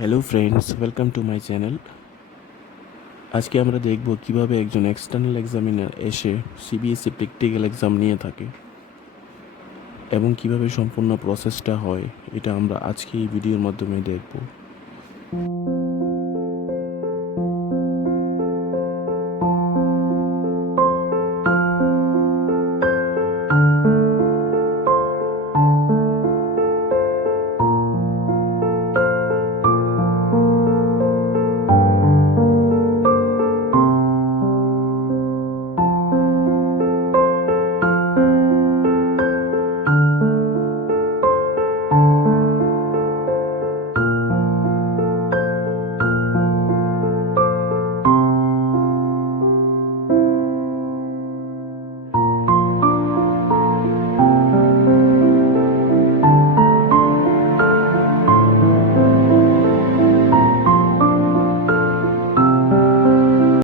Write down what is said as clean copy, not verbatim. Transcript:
Hello friends, welcome to my channel. আজকে আমরা দেখব কিভাবে একজন এক্সটার্নাল এক্সামিনার এসে সিবিএসই প্র্যাকটিক্যাল এক্সাম নিয়ে থাকে এবং কিভাবে সম্পূর্ণ প্রসেসটা হয়। এটা আমরা আজকে এই ভিডিওর মাধ্যমে দেখব।